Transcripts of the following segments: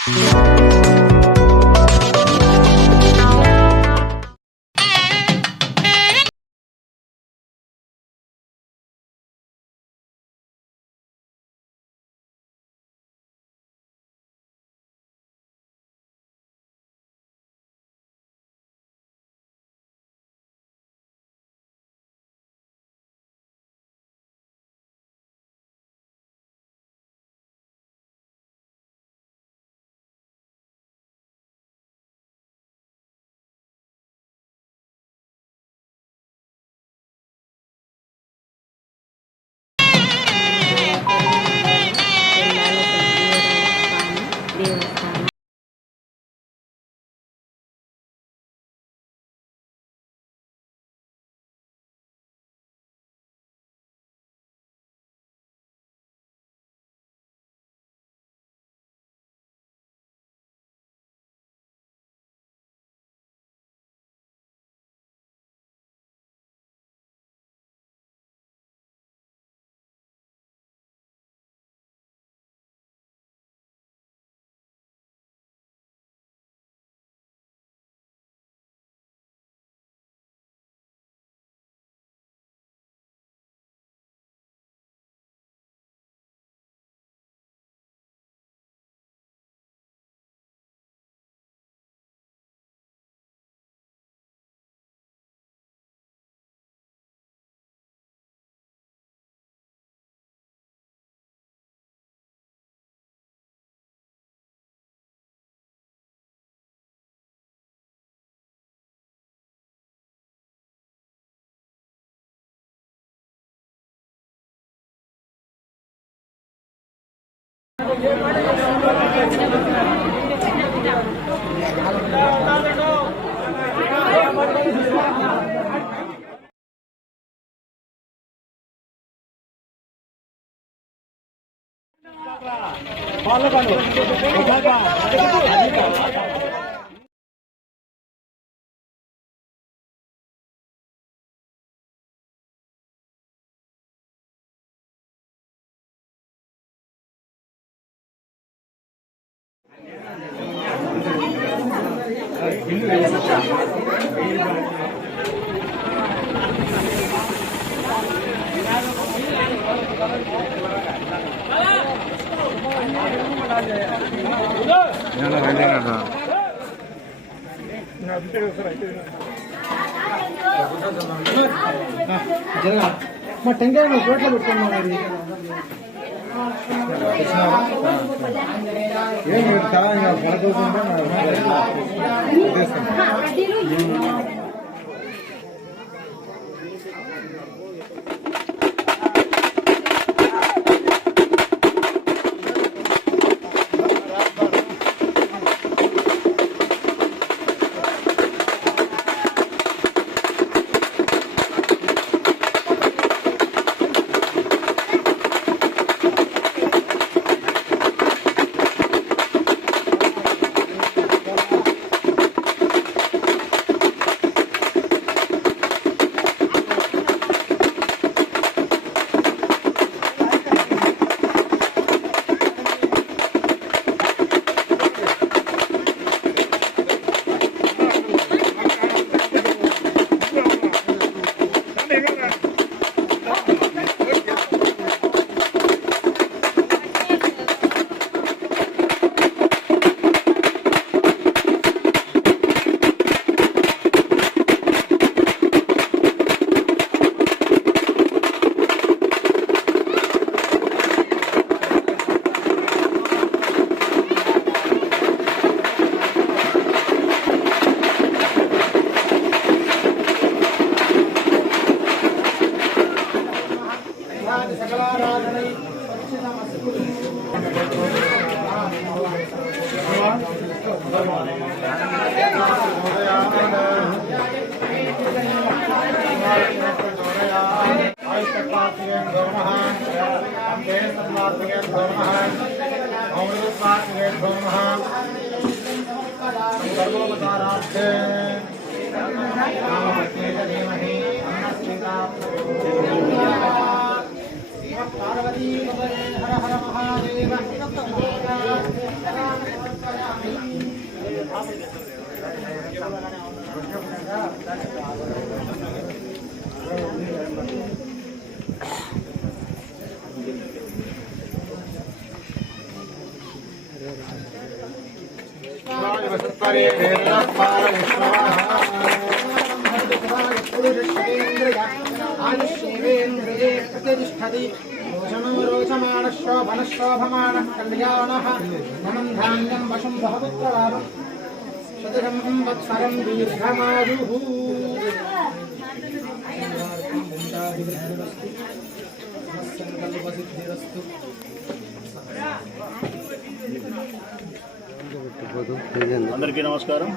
మా టెంకాయ కోట్లో పెట్టుకున్నాం ఏం చాలా పడుకోకుండా पार्वती हर हर महादेव आयुष्येवेन्द्रिये प्रतिष्ठति रोचमानशोभनशोभमानः कल्याणः धनं धान्यं वशं बहुपुत्रलाभं शतकं वत्सरं दीर्घमायुः అందరికీ నమస్కారం.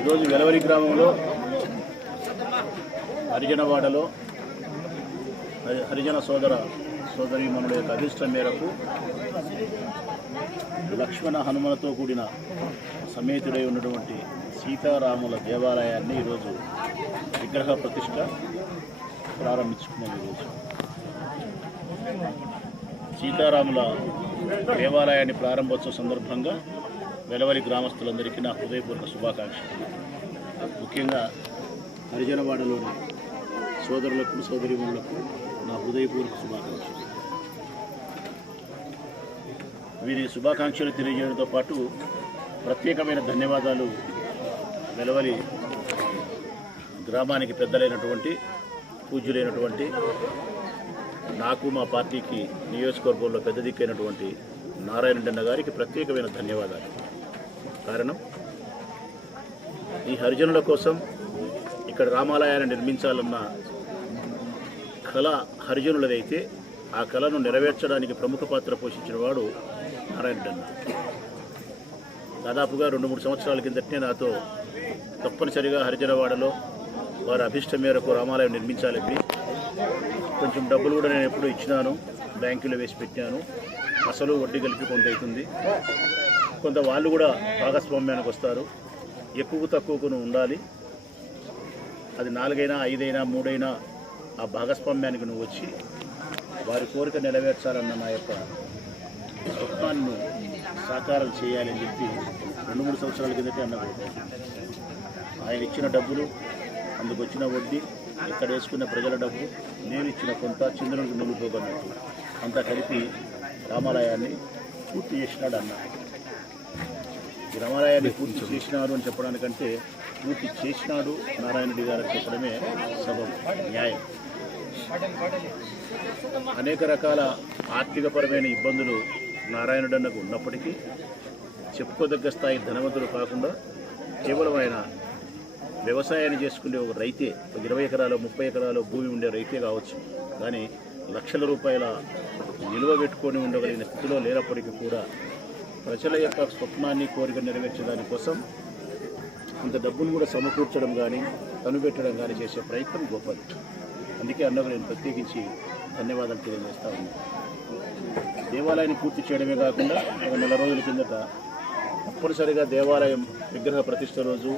ఈరోజు వెలవలి గ్రామంలో హరిజనవాడలో హరిజన సోదరీమణుల యొక్క అభిష్టం మేరకు లక్ష్మణ హనుమలతో కూడిన సమేతుడై ఉన్నటువంటి సీతారాముల దేవాలయాన్ని ఈరోజు విగ్రహ ప్రతిష్ట ప్రారంభించుకున్నాం. ఈరోజు సీతారాముల దేవాలయాన్ని ప్రారంభోత్సవ సందర్భంగా వెలవలి గ్రామస్తులందరికీ నా హృదయపూర్వక శుభాకాంక్షలు. ముఖ్యంగా హరిజనవాడలోని సోదరులకు సోదరీమణులకు నా హృదయపూర్వక శుభాకాంక్షలు. వీరి శుభాకాంక్షలు తెలియజేయడంతో పాటు ప్రత్యేకమైన ధన్యవాదాలు వెలవలి గ్రామానికి పెద్దలైనటువంటి పూజ్యులైనటువంటి నాకు మా పార్టీకి నియోజకవర్గంలో పెద్ద దిక్కైనటువంటి నారాయణ గారికి ప్రత్యేకమైన ధన్యవాదాలు. కారణం, ఈ హరిజనుల కోసం ఇక్కడ రామాలయాన్ని నిర్మించాలన్న కళ హరిజనులదైతే ఆ కళను నెరవేర్చడానికి ప్రముఖ పాత్ర పోషించిన వాడు నారాయణ. దాదాపుగా 2-3 సంవత్సరాల కిందటనే నాతో తప్పనిసరిగా హరిజనవాడలో వారి అభిష్టం మేరకు రామాలయం నిర్మించాలని, కొంచెం డబ్బులు కూడా నేను ఎప్పుడూ ఇచ్చినాను, బ్యాంకులో వేసి పెట్టాను. అసలు వడ్డీ కలిపి కొంత అవుతుంది, కొంత వాళ్ళు కూడా భాగస్వామ్యానికి వస్తారు. ఎక్కువ తక్కువకు ఉండాలి, అది 4 అయినా 5 అయినా 3 అయినా ఆ భాగస్వామ్యానికి నువ్వు వచ్చి వారి కోరిక నెరవేర్చాలన్న నా యొక్క స్వప్నాన్ని సాకారం చేయాలని చెప్పి 2-3 సంవత్సరాల కిందటే అన్నారు. ఆయన ఇచ్చిన డబ్బులు, అందుకు వచ్చిన వడ్డీ, ఇక్కడ వేసుకున్న ప్రజల డబ్బు, నేను ఇచ్చిన కొంత చంద్రునికి నిలిపోగన్నట్టు అంతా కలిపి రామాలయాన్ని పూర్తి చేసినాడు అన్న. ఈ రామాలయాన్ని పూర్తి చేసినాడు అని చెప్పడానికంటే పూర్తి చేసినాడు నారాయణరెడ్డి గారు చెప్పడమే సబబు, న్యాయం. అనేక రకాల ఆర్థికపరమైన ఇబ్బందులు నారాయణుడన్నకు ఉన్నప్పటికీ చెప్పుకోదగ్గ స్థాయి ధనవంతుడు కాకుండా కేవలం ఆయన వ్యవసాయాన్ని చేసుకునే ఒక రైతే, 20 ఎకరాలు 30 ఎకరాలు భూమి ఉండే రైతే కావచ్చు, కానీ లక్షల రూపాయల నిల్వ పెట్టుకొని ఉండగలిగిన స్థితిలో లేనప్పటికీ కూడా ప్రజల యొక్క స్వప్నాన్ని కోరిక నెరవేర్చడానికి కోసం అంత డబ్బును కూడా సమకూర్చడం కానీ కనుపెట్టడం కానీ చేసే ప్రయత్నం గొప్పది. అందుకే అన్నకు నేను ప్రత్యేకించి ధన్యవాదాలు తెలియజేస్తా ఉన్నాను. దేవాలయాన్ని పూర్తి చేయడమే కాకుండా ఒక 4 రోజుల కిందట తప్పనిసరిగా దేవాలయం విగ్రహ ప్రతిష్ఠ రోజు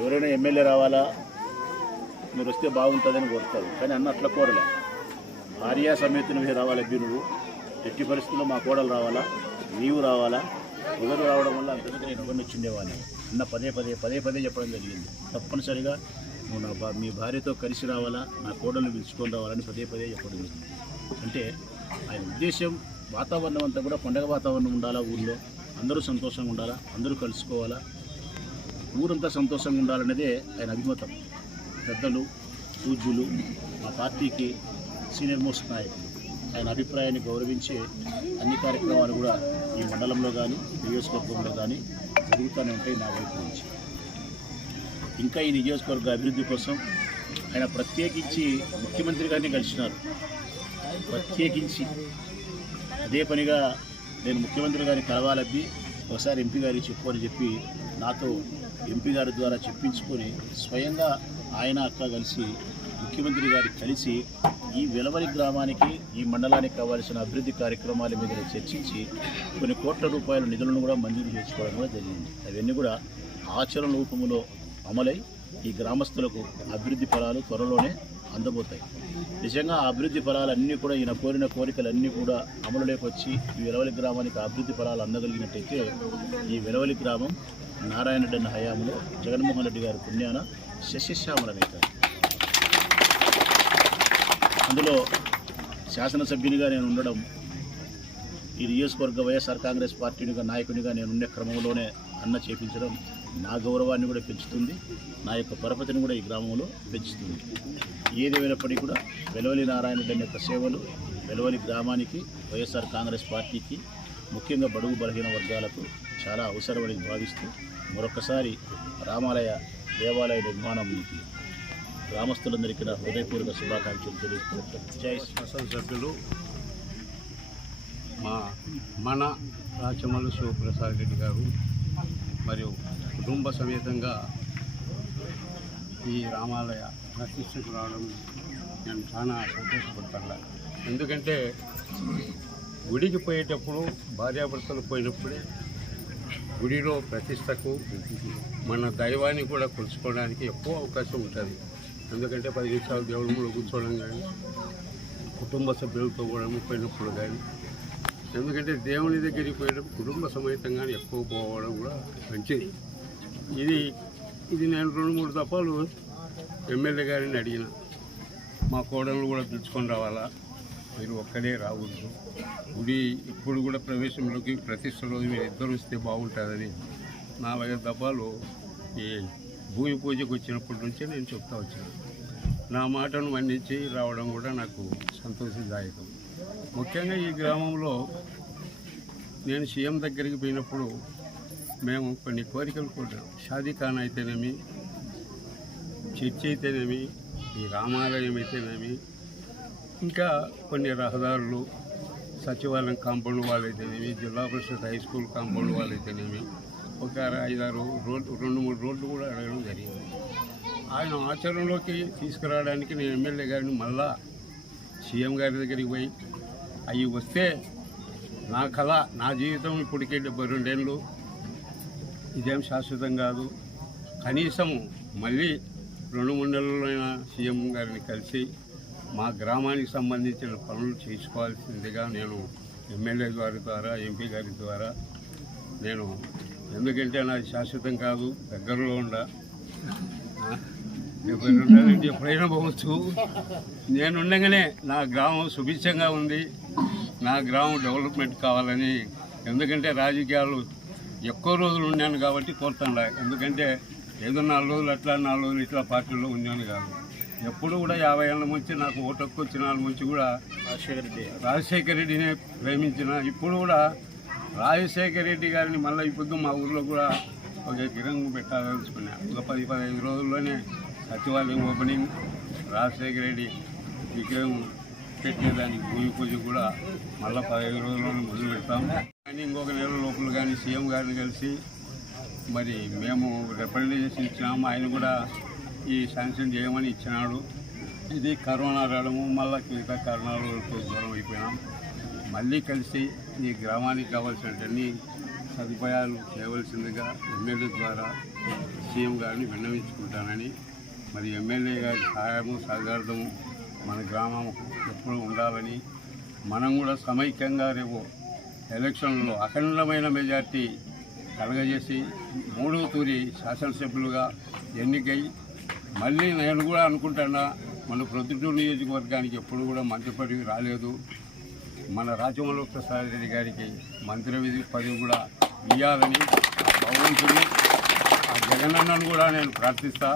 ఎవరైనా ఎమ్మెల్యే రావాలా, మీరు వస్తే బాగుంటుందని కోరుతారు. కానీ అన్న అట్లా కోరలే. భార్యా సమేత నువ్వే రావాలి, నువ్వు ఎట్టి పరిస్థితుల్లో మా కోడలు రావాలా, నీవు రావాలా, ఎవరు రావడం వల్ల అంతగా నేను ఎవరిని వచ్చిండేవాడిని అన్న పదే పదే చెప్పడం జరిగింది. తప్పనిసరిగా నువ్వు మీ భార్యతో కలిసి రావాలా, నా కోడలు పిలుచుకొని రావాలని పదే చెప్పడం జరిగింది. అంటే ఆయన ఉద్దేశం వాతావరణం అంతా కూడా పండగ వాతావరణం ఉండాలా, ఊళ్ళో అందరూ సంతోషంగా ఉండాలా, అందరూ కలుసుకోవాలా, ఊరంతా సంతోషంగా ఉండాలనేదే ఆయన అభిమతం. పెద్దలు పూజ్యులు మా పార్టీకి సీనియర్ మోస్ట్ నాయకులు ఆయన అభిప్రాయాన్ని గౌరవించే అన్ని కార్యక్రమాలు కూడా ఈ మండలంలో కానీ నియోజకవర్గంలో కానీ జరుగుతూనే ఉంటాయి నా వైపు నుంచి. ఇంకా ఈ నియోజకవర్గ అభివృద్ధి కోసం ఆయన ప్రత్యేకించి ముఖ్యమంత్రి గారిని కలిసినారు. ప్రత్యేకించి అదే పనిగా నేను ముఖ్యమంత్రి గారిని కలవాలబ్బి, ఒకసారి ఎంపీ గారికి చెప్పని చెప్పి నాతో ఎంపీ గారి ద్వారా చెప్పించుకొని స్వయంగా ఆయన అక్క కలిసి ముఖ్యమంత్రి గారికి కలిసి ఈ వెలవలి గ్రామానికి ఈ మండలానికి కావాల్సిన అభివృద్ధి కార్యక్రమాల మీద చర్చించి కొన్ని కోట్ల రూపాయల నిధులను కూడా మంజూరు చేసుకోవడం కూడా జరిగింది. అవన్నీ కూడా ఆచరణ రూపంలో అమలై ఈ గ్రామస్తులకు అభివృద్ధి ఫలాలు త్వరలోనే అందబోతాయి. నిజంగా ఆ అభివృద్ధి ఫలాలన్నీ కూడా ఈయన కోరిన కోరికలన్నీ కూడా అమలులోకి వచ్చి ఈ వెలవలి గ్రామానికి అభివృద్ధి ఫలాలు అందగలిగినట్టయితే ఈ వెలవలి గ్రామం నారాయణ రెడ్డి అన్న హయాంలో జగన్మోహన్ రెడ్డి గారి పుణ్యాన శశిశ్యామలమవుతాయి. అందులో శాసనసభ్యునిగా నేను ఉండడం, ఈ నియోజకవర్గ వైఎస్ఆర్ కాంగ్రెస్ పార్టీనిగా నాయకునిగా నేను ఉండే క్రమంలోనే అన్న చేపించడం నా గౌరవాన్ని కూడా పెంచుతుంది, నా యొక్క పరపతిని కూడా ఈ గ్రామంలో పెంచుతుంది. ఏదేమైనప్పటికీ కూడా వెలవలి నారాయణ రెడ్డి యొక్క సేవలు వెలవలి గ్రామానికి, వైఎస్ఆర్ కాంగ్రెస్ పార్టీకి, ముఖ్యంగా బడుగు బలహీన వర్గాలకు చాలా అవసరమని భావిస్తూ మరొకసారి రామాలయ దేవాలయ నిర్మాణానికి గ్రామస్తులందరికీ నా హృదయపూర్వక శుభాకాంక్షలు తెలియజేస్తూ జై శాసనసభ్యులు మన రాచమల్లు శివప్రసాద్ రెడ్డి గారు మరియు కుటుంబ సమేతంగా ఈ రామాలయ ప్రతిష్టకు రావడం నేను చాలా సంతోషపడతాను. ఎందుకంటే గుడికి పోయేటప్పుడు భార్యాభర్తలు పోయినప్పుడే గుడిలో ప్రతిష్టకు మన దైవాన్ని కూడా కొలుచుకోవడానికి ఎక్కువ అవకాశం ఉంటుంది. ఎందుకంటే 10 నిమిషాలు దేవుడి ముందు కూర్చోవడం కానీ, కుటుంబ సభ్యులతో కూడా పోయినప్పుడు కానీ, ఎందుకంటే దేవుని దగ్గరికి పోయేటప్పుడు కుటుంబ సమేతంగానే ఎక్కువ పోవడం కూడా మంచిది. ఇది నేను 2-3 దఫాలు ఎమ్మెల్యే గారిని అడిగిన, మా కోడళ్ళు కూడా పిలుచుకొని రావాలా, మీరు ఒక్కడే రావద్దు, గుడి ఇప్పుడు కూడా ప్రవేశంలోకి ప్రతిష్టలో మీరు ఇద్దరు వస్తే బాగుంటుందని 4-5 దఫాలు ఈ భూమి పూజకు వచ్చినప్పటి నుంచే నేను చెప్తా వచ్చాను. నా మాటను మన్నించి రావడం కూడా నాకు సంతోషదాయకం. ముఖ్యంగా ఈ గ్రామంలో నేను సీఎం దగ్గరికి పోయినప్పుడు మేము కొన్ని కోరికలు కూడా, షాదీఖానా అయితేనేమి, చర్చి అయితేనేమి, ఈ రామాలయం అయితేనేమి, ఇంకా కొన్ని రహదారులు, సచివాలయం కాంపౌండ్ వాళ్ళైతేనేమి, జిల్లా పరిషత్ హై స్కూల్ కాంపౌండ్ వాళ్ళైతేనేమి, ఒక 5-6 రోడ్లు, 2-3 రోడ్లు కూడా అడగడం జరిగింది. ఆయన ఆచరణలోకి తీసుకురావడానికి నేను ఎమ్మెల్యే గారిని మళ్ళా సీఎం గారి దగ్గరికి పోయి, అవి వస్తే నా కళ, నా జీవితం ఇప్పటికే 72 ఏళ్ళు, ఇదేం శాశ్వతం కాదు, కనీసం మళ్ళీ 2-3 నెలలైనా సీఎం గారిని కలిసి మా గ్రామానికి సంబంధించిన పనులు చేసుకోవాల్సిందిగా నేను ఎమ్మెల్యే గారి ద్వారా, ఎంపీ గారి ద్వారా నేను, ఎందుకంటే నాది శాశ్వతం కాదు, దగ్గరలో ఎప్పుడైనా పోవచ్చు. నేను ఉండగానే నా గ్రామం సుభిక్షంగా ఉంది, నా గ్రామం డెవలప్మెంట్ కావాలని, ఎందుకంటే రాజకీయాలు ఎక్కువ రోజులు ఉన్నాను కాబట్టి కోరుతాను. ఎందుకంటే ఏదో 4 రోజులు అట్లా 4 రోజులు ఇట్లా పార్టీలో ఉన్నాను కాదు. ఎప్పుడు కూడా 50 ఏళ్ళ నుంచి నాకు ఓటు హక్కు వచ్చిన వాళ్ళ నుంచి కూడా రాజశేఖర రెడ్డినే ప్రేమించిన, ఇప్పుడు కూడా రాజశేఖర రెడ్డి గారిని మళ్ళీ ఇప్పుడు మా ఊర్లో కూడా ఒక గిరంగు పెట్టాలనుకున్నా. ఒక 10-15 రోజుల్లోనే సచివాలయం ఓపెనింగ్, రాజశేఖర రెడ్డి విగ్రహం పెట్టేదానికి భూమి పూజ కూడా మళ్ళీ 15 రోజుల్లోనే మొదలు పెడతాం. కానీ ఇంకొక నెల లోపల కానీ సీఎం గారిని కలిసి మరి మేము రిప్రజెంటేషన్ ఇచ్చినాము, ఆయన కూడా ఈ శాంక్షన్ చేయమని ఇచ్చినాడు. ఇది కరోనా రావడము, మళ్ళీ మిగతా కారణాలతో దూరం అయిపోయినాం. మళ్ళీ కలిసి ఈ గ్రామానికి కావాల్సినవన్నీ సదుపాయాలు చేయవలసిందిగా ఎమ్మెల్యే ద్వారా సీఎం గారిని విన్నవించుకుంటానని, మరి ఎమ్మెల్యే గారి సహాయము సహకారము మన గ్రామం ఎప్పుడు ఉండాలని, మనం కూడా సమైక్యంగా రేపు ఎలక్షన్లో అఖండమైన మెజార్టీ కలగజేసి 3వ తూరి శాసనసభ్యులుగా ఎన్నికై, మళ్ళీ నేను కూడా అనుకుంటున్నా, మన ప్రొద్దుటూరు నియోజకవర్గానికి ఎప్పుడు కూడా మంత్రి పదవి రాలేదు, మన రాచమల్లు ప్రసాద్ రెడ్డి గారికి మంత్రి పదవి కూడా ఇవ్వాలని ఆ భగవంతుని, ఆ జగనన్నను కూడా నేను ప్రార్థిస్తా.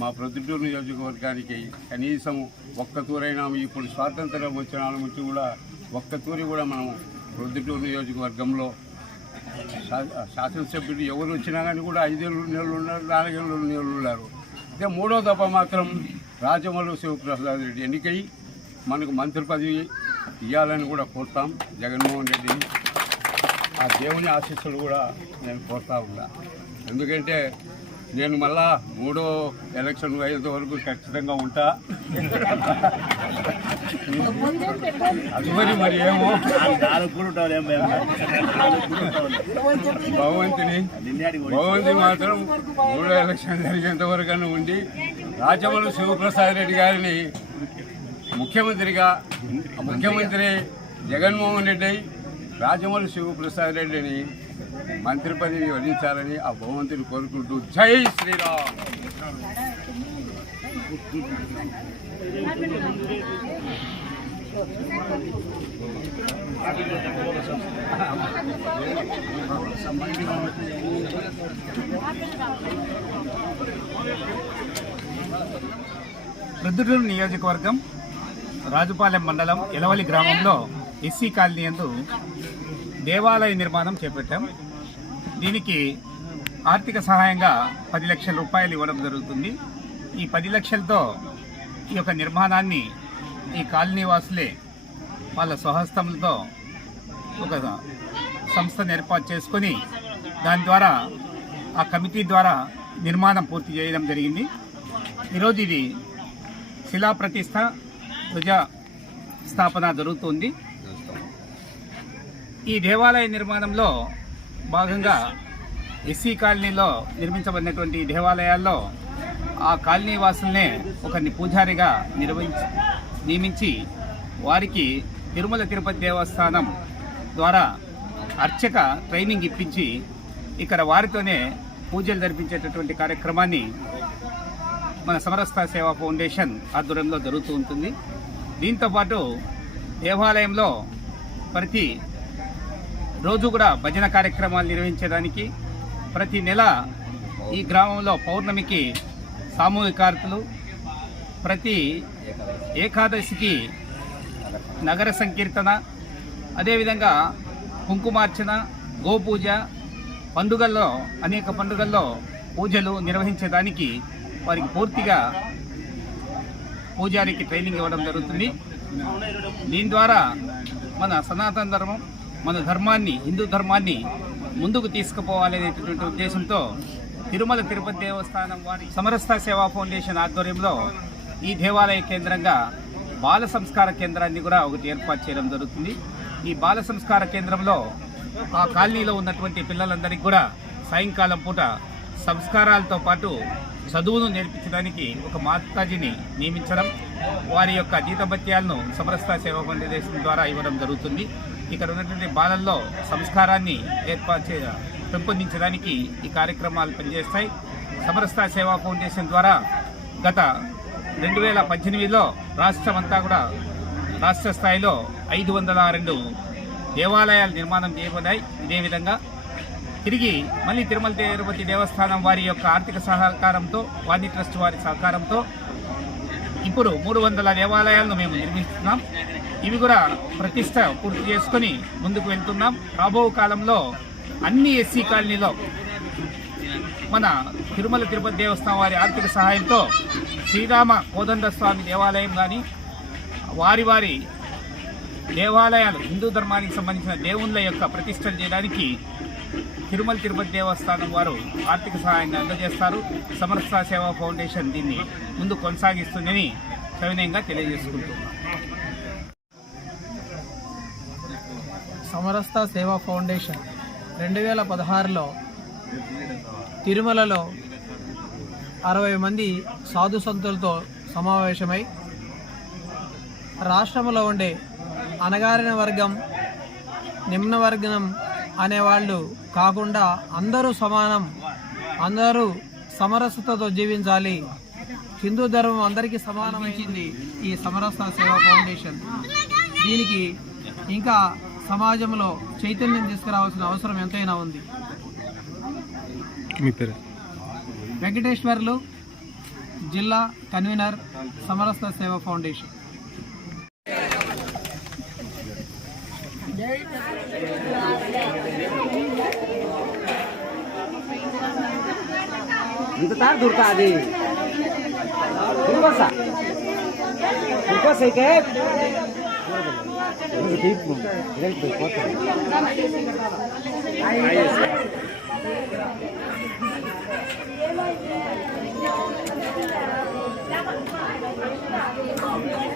మా ప్రొద్దుటూరు నియోజకవర్గానికి కనీసం ఒక్క తూరైనా, ఇప్పుడు స్వాతంత్రం వచ్చిన వాళ్ళ నుంచి కూడా ఒక్క తూరి కూడా మనం ప్రొద్దుటూరు నియోజకవర్గంలో శాసనసభ్యులు ఎవరు వచ్చినా కానీ కూడా 5 నెలలు ఉన్నారు, 4 నెలలు ఉన్నారు. అయితే 3వ దఫ మాత్రం రాచమల్లు శివప్రసాద్ రెడ్డి ఎన్నికై మనకు మంత్రి పదవి ఇవ్వాలని కూడా కోరుతాం జగన్మోహన్ రెడ్డిని. ఆ దేవుని ఆశీస్సులు కూడా నేను కోరుతా ఉన్నా. ఎందుకంటే నేను మళ్ళా 3వ ఎలక్షన్ అయ్యేంత వరకు ఖచ్చితంగా ఉంటా. అది మరి ఏమో భగవంతుని మాత్రం 3వ ఎలక్షన్ జరిగేంత వరకు ఉండి రాచమల్లు శివప్రసాద్ రెడ్డి గారిని ముఖ్యమంత్రి జగన్మోహన్ రెడ్డి రాజమౌళి శివప్రసాద్ రెడ్డిని మంత్రి పదవి వహించాలని ఆ భగవంతుని కోరుకుంటూ జై శ్రీరామ్. ప్రొద్దుటూరు నియోజకవర్గం రాజుపాలెం మండలం ఎలవలి గ్రామంలో ఎస్సీ కాలనీ యందు దేవాలయ నిర్మాణం చేపట్టాం. దీనికి ఆర్థిక సహాయంగా 10 లక్షల రూపాయలు ఇవ్వడం జరుగుతుంది. ఈ 10 లక్షలతో ఈ యొక్క నిర్మాణాన్ని ఈ కాలనీ వాసులే వాళ్ళ స్వహస్తములతో ఒక సంస్థను ఏర్పాటు చేసుకొని దాని ద్వారా ఆ కమిటీ ద్వారా నిర్మాణం పూర్తి చేయడం జరిగింది. ఈరోజు ఇది శిలా ప్రతిష్ఠ ధ్వజ స్థాపన జరుగుతుంది. ఈ దేవాలయ నిర్మాణంలో భాగంగా ఎస్సీ కాలనీలో నిర్మించబడినటువంటి దేవాలయాల్లో ఆ కాలనీ వాసులనే ఒకరిని పూజారిగా నియమించి వారికి తిరుమల తిరుపతి దేవస్థానం ద్వారా అర్చక ట్రైనింగ్ ఇప్పించి ఇక్కడ వారితోనే పూజలు జరిపించేటటువంటి కార్యక్రమాన్ని మన సమరస్త సేవా ఫౌండేషన్ ఆధ్వర్యంలో జరుగుతూ ఉంటుంది. దీంతోపాటు దేవాలయంలో ప్రతి రోజు కూడా భజన కార్యక్రమాలు నిర్వహించడానికి ప్రతి నెల ఈ గ్రామంలో పౌర్ణమికి సామూహికార్తులు, ప్రతి ఏకాదశికి నగర సంకీర్తన, అదేవిధంగా కుంకుమార్చన, గోపూజ, పండుగల్లో అనేక పండుగల్లో పూజలు నిర్వహించడానికి వారికి పూర్తిగా పూజారికి ట్రైనింగ్ ఇవ్వడం జరుగుతుంది. దీని ద్వారా మన సనాతన ధర్మం, మన ధర్మాన్ని, హిందూ ధర్మాన్ని ముందుకు తీసుకుపోవాలనేటటువంటి ఉద్దేశంతో తిరుమల తిరుపతి దేవస్థానం వారి సమరస్త సేవా ఫౌండేషన్ ఆధ్వర్యంలో ఈ దేవాలయ కేంద్రంగా బాల సంస్కార కేంద్రాన్ని కూడా ఒకటి ఏర్పాటు చేయడం జరుగుతుంది. ఈ బాల సంస్కార కేంద్రంలో ఆ కాలనీలో ఉన్నటువంటి పిల్లలందరికీ కూడా సాయంకాలం పూట సంస్కారాలతో పాటు చదువును నేర్పించడానికి ఒక మాతాజీని నియమించడం, వారి యొక్క జీతభత్యాలను సమరస్త సేవా ఫౌండేషన్ ద్వారా ఇవ్వడం జరుగుతుంది. ఇక్కడ ఉన్నటువంటి బాలల్లో సంస్కారాన్ని పెంపొందించడానికి ఈ కార్యక్రమాలు పనిచేస్తాయి. సమరస్త సేవా ఫౌండేషన్ ద్వారా గత 2018లో రాష్ట్రమంతా కూడా రాష్ట్ర స్థాయిలో 502 దేవాలయాలు నిర్మాణం చేయబడ్డాయి. ఇదే విధంగా తిరిగి మళ్ళీ తిరుమల తిరుపతి దేవస్థానం వారి యొక్క ఆర్థిక సహకారంతో, వాణి ట్రస్ట్ వారి సహకారంతో ఇప్పుడు 300 దేవాలయాలను మేము నిర్మిస్తున్నాం. ఇవి కూడా ప్రతిష్ట పూర్తి చేసుకుని ముందుకు వెళ్తున్నాం. రాబో కాలంలో అన్ని ఎస్సీ కాలనీలో మన తిరుమల తిరుపతి దేవస్థానం వారి ఆర్థిక సహాయంతో శ్రీరామ కోదండ స్వామి దేవాలయం కానీ వారి వారి దేవాలయాలు, హిందూ ధర్మానికి సంబంధించిన దేవుళ్ళ యొక్క ప్రతిష్టలు చేయడానికి తిరుమల తిరుపతి దేవస్థానం వారు ఆర్థిక సహాయాన్ని అందజేస్తారు. సమరస్త సేవా ఫౌండేషన్ దీన్ని ముందు కొనసాగిస్తుందని సవినయంగా తెలియజేసుకుంటున్నాను. సమరస్త సేవా ఫౌండేషన్ 2016లో తిరుమలలో 60 మంది సాధు సంతులతో సమావేశమై రాష్ట్రంలో ఉండే అణగారిన వర్గం, నిమ్న వర్గం అనేవాళ్ళు కాకుండా అందరూ సమానం, అందరూ సమరసతతో జీవించాలి, హిందూ ధర్మం అందరికీ సమానమైంది ఈ సమరసత సేవా ఫౌండేషన్. దీనికి ఇంకా సమాజంలో చైతన్యం తీసుకురావాల్సిన అవసరం ఎంతైనా ఉంది. మీ పేరు? వెంకటేశ్వర్లు, జిల్లా కన్వీనర్, సమరసత సేవా ఫౌండేషన్. ఇంత తారు దొరుకుతా అది ఇంకోసా ఇంకోసైతే Thank you.